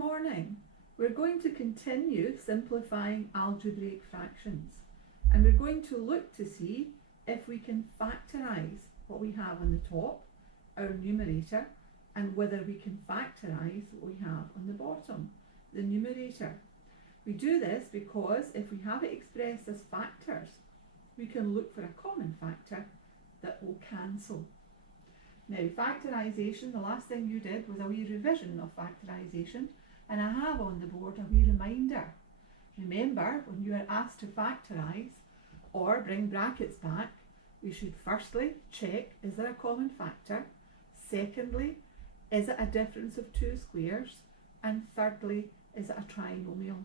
morning. We're going to continue simplifying algebraic fractions, and we're going to look to see if we can factorise what we have on the top, our numerator, and whether we can factorise what we have on the bottom, the numerator. We do this because if we have it expressed as factors, we can look for a common factor that will cancel. Now, factorisation, the last thing you did was a wee revision of factorisation, and I have on the board a wee reminder. Remember, when you are asked to factorise or bring brackets back, we should firstly check, is there a common factor? Secondly, is it a difference of two squares? And thirdly, is it a trinomial?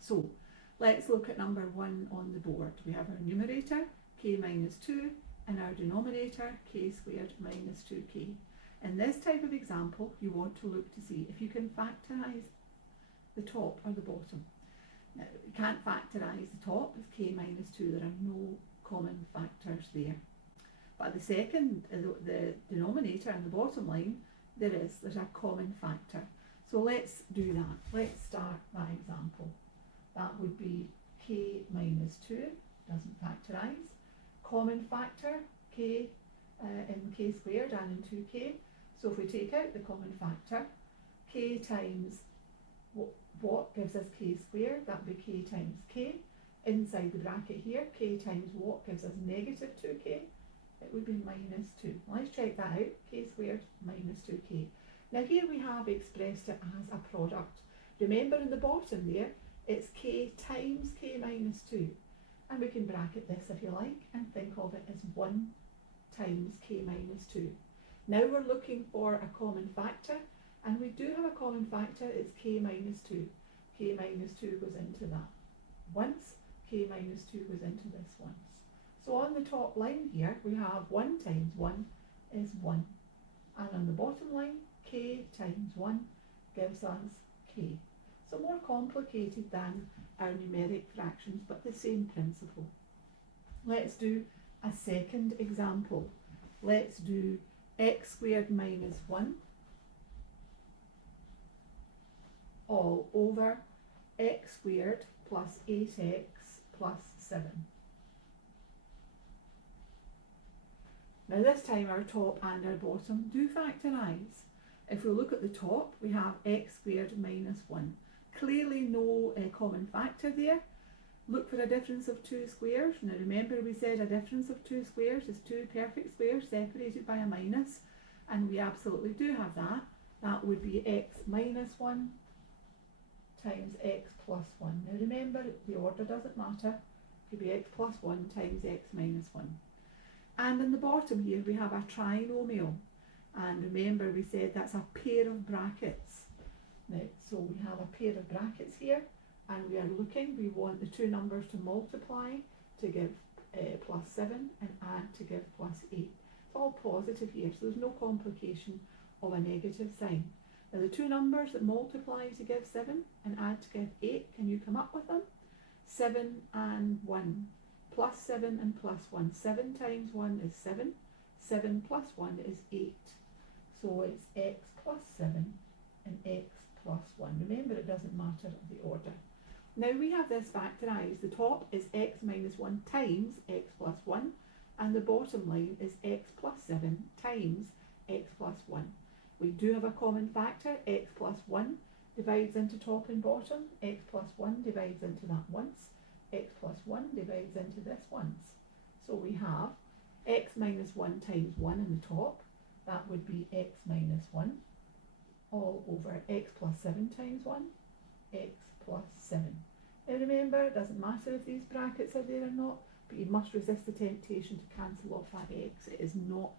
So, let's look at number 1 on the board. We have our numerator, k minus 2, and our denominator, k squared minus 2k. In this type of example, you want to look to see if you can factorise the top or the bottom. Now, you can't factorise the top, it's k minus 2, there are no common factors there. But the second, the denominator and the bottom line, there's a common factor. So let's do that. Let's start that example. That would be k minus 2, doesn't factorise. Common factor, k in k squared and in 2k. So if we take out the common factor, k times what gives us k squared, that would be k times k. Inside the bracket here, k times what gives us negative 2k, it would be minus 2. Let's check that out, k squared minus 2k. Now here we have expressed it as a product. Remember in the bottom there, it's k times k minus 2. And we can bracket this if you like and think of it as 1 times k minus 2. Now we're looking for a common factor, and we do have a common factor, it's k minus 2. K minus 2 goes into that once, k minus 2 goes into this once. So on the top line here, we have 1 times 1 is 1. And on the bottom line, k times 1 gives us k. So more complicated than our numeric fractions, but the same principle. Let's do a second example. Let's do x squared minus 1 all over x squared plus 8x plus 7. Now this time our top and our bottom do factorise. If we look at the top, we have x squared minus 1. Clearly no common factor there. Look for a difference of two squares. Now remember we said a difference of two squares is two perfect squares separated by a minus, and we absolutely do have that. That would be x minus 1 times x plus 1. Now remember the order doesn't matter. It could be x plus 1 times x minus 1. And in the bottom here we have a trinomial, and remember we said that's a pair of brackets. Now, so we have a pair of brackets here, and we are looking, we want the two numbers to multiply to give plus 7 and add to give plus 8. It's all positive here, so there's no complication of a negative sign. Now the two numbers that multiply to give 7 and add to give 8, can you come up with them? 7 and 1. Plus 7 and plus 1. 7 times 1 is 7. 7 plus 1 is 8. So it's x plus 7 and x plus 1. Remember, it doesn't matter the order. Now we have this factorised. The top is x minus 1 times x plus 1, and the bottom line is x plus 7 times x plus 1. We do have a common factor, x plus 1 divides into top and bottom, x plus 1 divides into that once, x plus 1 divides into this once. So we have x minus 1 times 1 in the top, that would be x minus 1, all over x plus 7 times 1, x plus 7. Now remember, it doesn't matter if these brackets are there or not, but you must resist the temptation to cancel off that x. It is not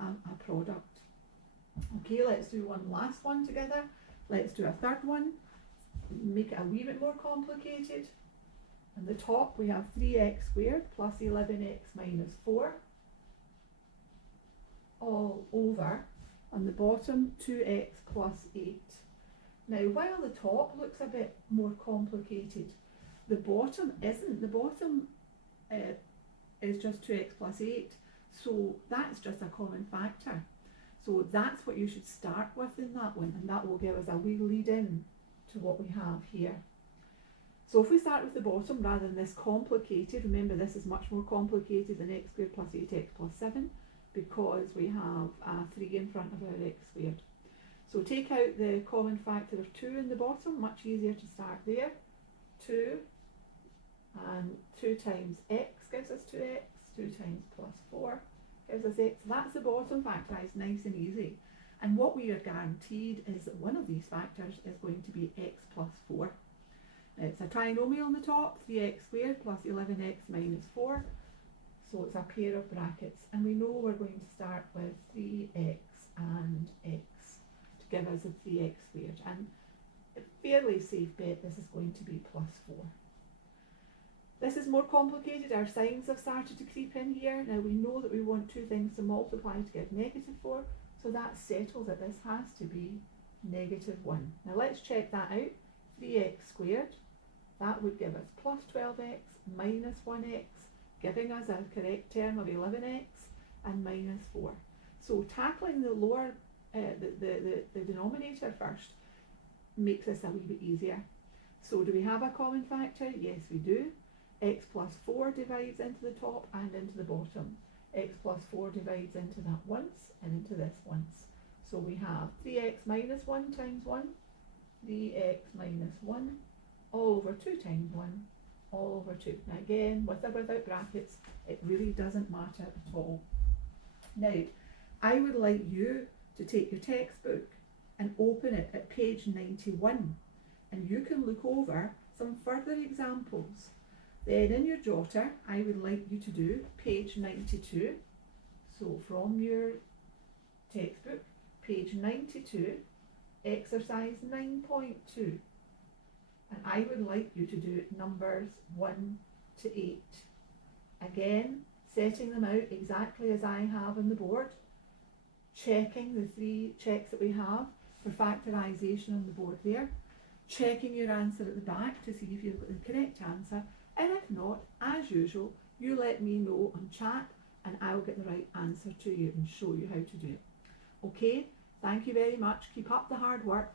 a product. Okay, let's do one last one together. Let's do a third one, make it a wee bit more complicated. On the top we have 3x squared plus 11x minus 4 all over, on the bottom 2x plus 8. Now while the top looks a bit more complicated, the bottom isn't. The bottom is just 2x plus 8, so that's just a common factor. So that's what you should start with in that one, and that will give us a wee lead in to what we have here. So if we start with the bottom rather than this complicated, remember this is much more complicated than x squared plus 8x plus 7 because we have a 3 in front of our x squared. So take out the common factor of 2 in the bottom, much easier to start there. 2 and 2 times x gives us 2x, 2 times plus 4 gives us x. That's the bottom factorised, nice and easy. And what we are guaranteed is that one of these factors is going to be x plus 4. Now it's a trinomial on the top, 3x squared plus 11x minus 4. So it's a pair of brackets. And we know we're going to start with 3x and x to give us a 3x squared. And a fairly safe bet this is going to be plus 4. This is more complicated. Our signs have started to creep in here. Now we know that we want two things to multiply to give negative 4. So that settles it. This has to be negative 1. Now let's check that out. 3x squared. That would give us plus 12x minus 1x, giving us a correct term of 11x and minus 4. So tackling the lower, the denominator first makes this a wee bit easier. So do we have a common factor? Yes, we do. X plus 4 divides into the top and into the bottom. X plus 4 divides into that once and into this once. So we have 3x minus 1 times 1, 3x minus 1, all over 2 times 1, all over 2. Now again, with or without brackets, it really doesn't matter at all. Now, I would like you to take your textbook and open it at page 91, and you can look over some further examples. Then in your jotter, I would like you to do page 92. So from your textbook, page 92, exercise 9.2. And I would like you to do numbers 1 to 8. Again, setting them out exactly as I have on the board, checking the 3 checks that we have for factorisation on the board there, checking your answer at the back to see if you've got the correct answer, and if not, as usual, you let me know on chat and I'll get the right answer to you and show you how to do it. Okay, thank you very much. Keep up the hard work.